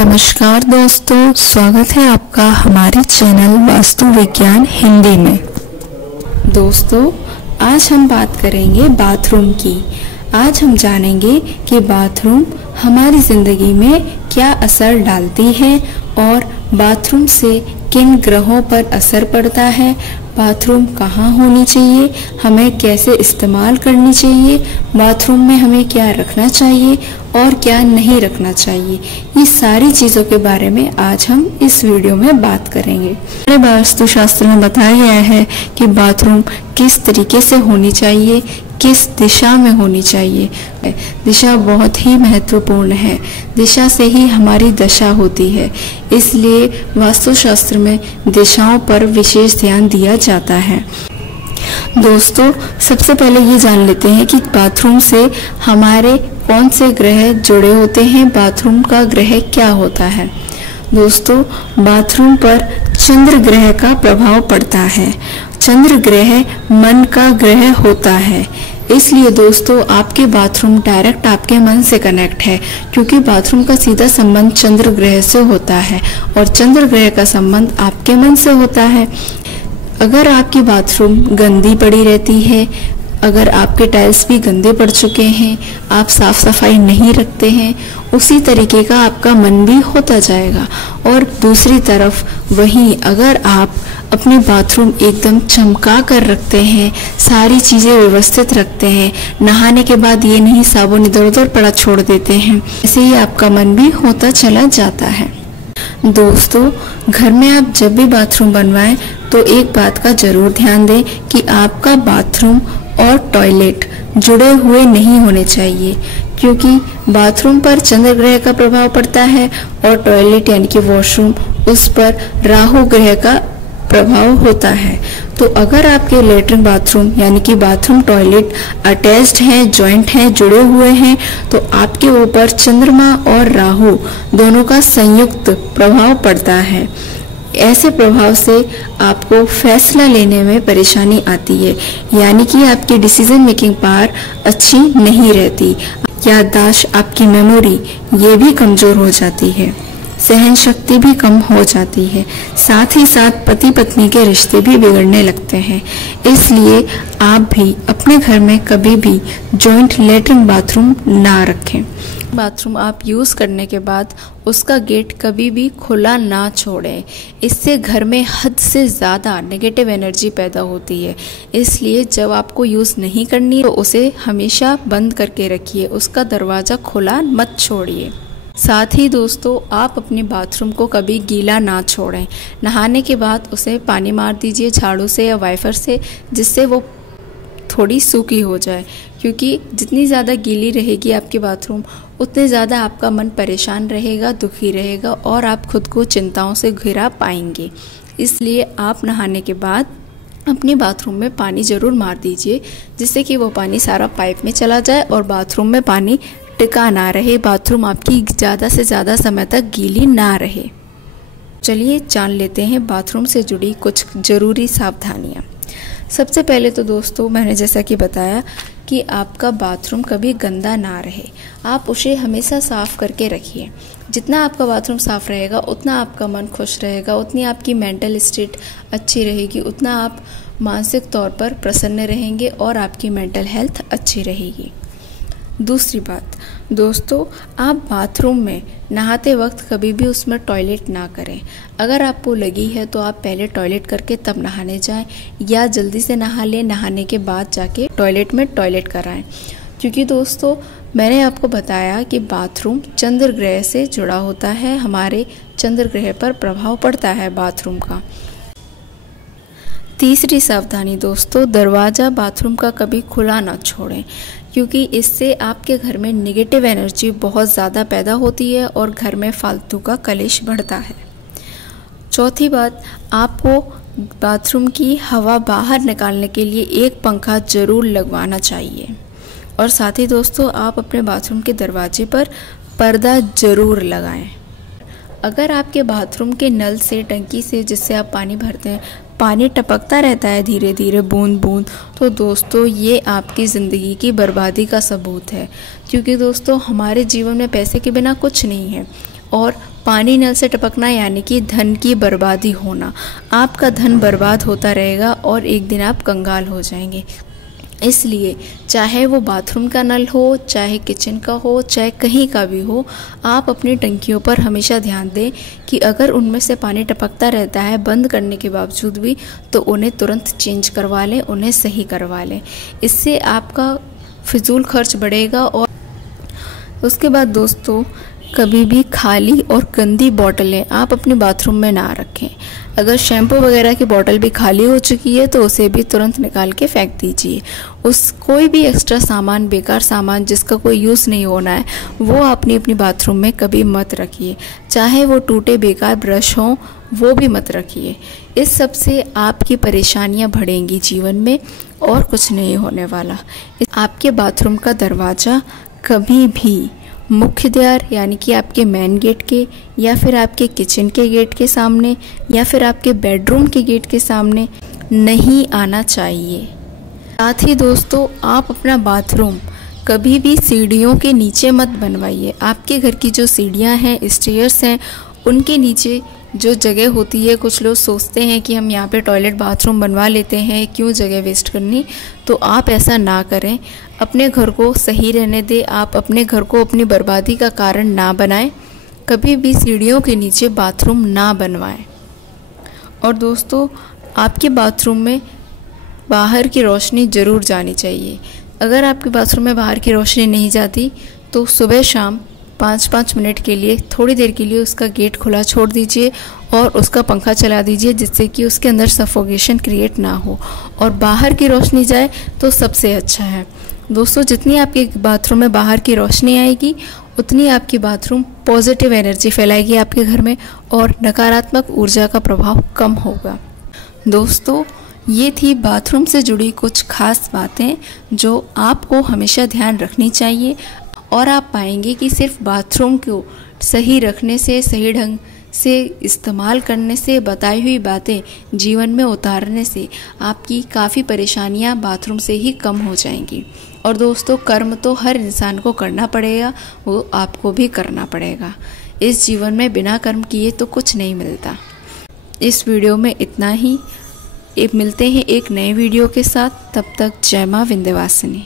नमस्कार दोस्तों, स्वागत है आपका हमारे चैनल वास्तु विज्ञान हिंदी में। दोस्तों, आज हम बात करेंगे बाथरूम की। आज हम जानेंगे कि बाथरूम हमारी ज़िंदगी में क्या असर डालती है और बाथरूम से किन ग्रहों पर असर पड़ता है, बाथरूम कहाँ होनी चाहिए, हमें कैसे इस्तेमाल करनी चाहिए, बाथरूम में हमें क्या रखना चाहिए और क्या नहीं रखना चाहिए। ये सारी चीज़ों के बारे में आज हम इस वीडियो में बात करेंगे। हमारे वास्तुशास्त्र में बताया गया है कि बाथरूम किस तरीके से होनी चाहिए, किस दिशा में होनी चाहिए। दिशा बहुत ही महत्वपूर्ण है, दिशा से ही हमारी दशा होती है, इसलिए वास्तुशास्त्र में दिशाओं पर विशेष ध्यान दिया जाता है। दोस्तों, सबसे पहले ये जान लेते हैं कि बाथरूम से हमारे कौन से ग्रह जुड़े होते हैं, बाथरूम का ग्रह क्या होता है। दोस्तों, बाथरूम पर चंद्र ग्रह का प्रभाव पड़ता है। चंद्र ग्रह मन का ग्रह होता है, इसलिए दोस्तों आपके बाथरूम डायरेक्ट आपके मन से कनेक्ट है, क्योंकि बाथरूम का सीधा संबंध चंद्र ग्रह से होता है और चंद्र ग्रह का संबंध आपके मन से होता है। अगर आपकी बाथरूम गंदी पड़ी रहती है, अगर आपके टाइल्स भी गंदे पड़ चुके हैं, आप साफ सफाई नहीं रखते हैं, उसी तरीके का आपका मन भी होता जाएगा। और दूसरी तरफ वहीं अगर आप अपने बाथरूम एकदम चमका कर रखते हैं, सारी चीज़ें व्यवस्थित रखते हैं, नहाने के बाद ये नहीं साबुन इधर उधर पड़ा छोड़ देते हैं, ऐसे ही आपका मन भी होता चला जाता है। दोस्तों, घर में आप जब भी बाथरूम बनवाएं तो एक बात का जरूर ध्यान दें कि आपका बाथरूम और टॉयलेट जुड़े हुए नहीं होने चाहिए, क्योंकि बाथरूम पर चंद्र ग्रह का प्रभाव पड़ता है और टॉयलेट यानी कि वॉशरूम, उस पर राहु ग्रह का प्रभाव होता है। तो अगर आपके लेटरिन बाथरूम यानी कि बाथरूम टॉयलेट अटैच्ड हैं, जॉइंट हैं, जुड़े हुए हैं, तो आपके ऊपर चंद्रमा और राहु दोनों का संयुक्त प्रभाव पड़ता है। ऐसे प्रभाव से आपको फैसला लेने में परेशानी आती है, यानी कि आपकी डिसीजन मेकिंग पावर अच्छी नहीं रहती, याददाश्त, आपकी मेमोरी ये भी कमज़ोर हो जाती है, सहन शक्ति भी कम हो जाती है, साथ ही साथ पति पत्नी के रिश्ते भी बिगड़ने लगते हैं। इसलिए आप भी अपने घर में कभी भी जॉइंट लेटरिन बाथरूम ना रखें। बाथरूम आप यूज़ करने के बाद उसका गेट कभी भी खुला ना छोड़ें, इससे घर में हद से ज़्यादा नेगेटिव एनर्जी पैदा होती है। इसलिए जब आपको यूज़ नहीं करनी तो उसे हमेशा बंद करके रखिए, उसका दरवाज़ा खुला मत छोड़िए। साथ ही दोस्तों, आप अपने बाथरूम को कभी गीला ना छोड़ें। नहाने के बाद उसे पानी मार दीजिए झाड़ू से या वाइपर से, जिससे वो थोड़ी सूखी हो जाए, क्योंकि जितनी ज़्यादा गीली रहेगी आपकी बाथरूम उतने ज़्यादा आपका मन परेशान रहेगा, दुखी रहेगा और आप खुद को चिंताओं से घिरा पाएंगे। इसलिए आप नहाने के बाद अपने बाथरूम में पानी ज़रूर मार दीजिए, जिससे कि वो पानी सारा पाइप में चला जाए और बाथरूम में पानी टिका ना रहे, बाथरूम आपकी ज़्यादा से ज़्यादा समय तक गीली ना रहे। चलिए जान लेते हैं बाथरूम से जुड़ी कुछ ज़रूरी सावधानियाँ। सबसे पहले तो दोस्तों, मैंने जैसा कि बताया कि आपका बाथरूम कभी गंदा ना रहे, आप उसे हमेशा साफ़ करके रखिए। जितना आपका बाथरूम साफ़ रहेगा उतना आपका मन खुश रहेगा, उतनी आपकी मेंटल स्टेट अच्छी रहेगी, उतना आप मानसिक तौर पर प्रसन्न रहेंगे और आपकी मेंटल हेल्थ अच्छी रहेगी। दूसरी बात दोस्तों, आप बाथरूम में नहाते वक्त कभी भी उसमें टॉयलेट ना करें। अगर आपको लगी है तो आप पहले टॉयलेट करके तब नहाने जाएं, या जल्दी से नहा लें, नहाने के बाद जाके टॉयलेट में टॉयलेट कराएं। क्योंकि दोस्तों, मैंने आपको बताया कि बाथरूम चंद्र ग्रह से जुड़ा होता है, हमारे चंद्र ग्रह पर प्रभाव पड़ता है बाथरूम का। तीसरी सावधानी दोस्तों, दरवाज़ा बाथरूम का कभी खुला ना छोड़ें, क्योंकि इससे आपके घर में नेगेटिव एनर्जी बहुत ज़्यादा पैदा होती है और घर में फालतू का कलेश बढ़ता है। चौथी बात, आपको बाथरूम की हवा बाहर निकालने के लिए एक पंखा ज़रूर लगवाना चाहिए। और साथ ही दोस्तों, आप अपने बाथरूम के दरवाजे पर पर्दा ज़रूर लगाएं। अगर आपके बाथरूम के नल से, टंकी से जिससे आप पानी भरते हैं, पानी टपकता रहता है धीरे धीरे बूंद बूंद, तो दोस्तों ये आपकी ज़िंदगी की बर्बादी का सबूत है। क्योंकि दोस्तों हमारे जीवन में पैसे के बिना कुछ नहीं है और पानी नल से टपकना यानी कि धन की बर्बादी होना। आपका धन बर्बाद होता रहेगा और एक दिन आप कंगाल हो जाएंगे। इसलिए चाहे वो बाथरूम का नल हो, चाहे किचन का हो, चाहे कहीं का भी हो, आप अपनी टंकियों पर हमेशा ध्यान दें कि अगर उनमें से पानी टपकता रहता है बंद करने के बावजूद भी, तो उन्हें तुरंत चेंज करवा लें, उन्हें सही करवा लें। इससे आपका फिजूल खर्च बढ़ेगा। और उसके बाद दोस्तों, कभी भी खाली और गंदी बोतलें आप अपने बाथरूम में ना रखें। अगर शैम्पू वगैरह की बोतल भी खाली हो चुकी है तो उसे भी तुरंत निकाल के फेंक दीजिए। कोई भी एक्स्ट्रा सामान, बेकार सामान जिसका कोई यूज़ नहीं होना है, वो अपनी बाथरूम में कभी मत रखिए। चाहे वो टूटे बेकार ब्रश हों, वो भी मत रखिए। इस सब से आपकी परेशानियां बढ़ेंगी जीवन में और कुछ नहीं होने वाला। आपके बाथरूम का दरवाज़ा कभी भी मुख्य द्वार यानी कि आपके मेन गेट के, या फिर आपके किचन के गेट के सामने, या फिर आपके बेडरूम के गेट के सामने नहीं आना चाहिए। साथ ही दोस्तों, आप अपना बाथरूम कभी भी सीढ़ियों के नीचे मत बनवाइए। आपके घर की जो सीढ़ियां हैं, स्टेयर्स हैं, उनके नीचे जो जगह होती है, कुछ लोग सोचते हैं कि हम यहाँ पे टॉयलेट बाथरूम बनवा लेते हैं, क्यों जगह वेस्ट करनी। तो आप ऐसा ना करें, अपने घर को सही रहने दें। आप अपने घर को अपनी बर्बादी का कारण ना बनाएं। कभी भी सीढ़ियों के नीचे बाथरूम ना बनवाएं। और दोस्तों, आपके बाथरूम में बाहर की रोशनी ज़रूर जानी चाहिए। अगर आपके बाथरूम में बाहर की रोशनी नहीं जाती तो सुबह शाम 5-5 मिनट के लिए, थोड़ी देर के लिए उसका गेट खुला छोड़ दीजिए और उसका पंखा चला दीजिए, जिससे कि उसके अंदर सफोकेशन क्रिएट ना हो और बाहर की रोशनी जाए तो सबसे अच्छा है। दोस्तों, जितनी आपके बाथरूम में बाहर की रोशनी आएगी, उतनी आपकी बाथरूम पॉजिटिव एनर्जी फैलाएगी आपके घर में और नकारात्मक ऊर्जा का प्रभाव कम होगा। दोस्तों, ये थी बाथरूम से जुड़ी कुछ खास बातें जो आपको हमेशा ध्यान रखनी चाहिए। और आप पाएंगे कि सिर्फ बाथरूम को सही रखने से, सही ढंग से इस्तेमाल करने से, बताई हुई बातें जीवन में उतारने से आपकी काफ़ी परेशानियां बाथरूम से ही कम हो जाएंगी। और दोस्तों, कर्म तो हर इंसान को करना पड़ेगा, वो आपको भी करना पड़ेगा। इस जीवन में बिना कर्म किए तो कुछ नहीं मिलता। इस वीडियो में इतना ही। मिलते हैं एक नए वीडियो के साथ। तब तक जय मां विंध्यवासिनी।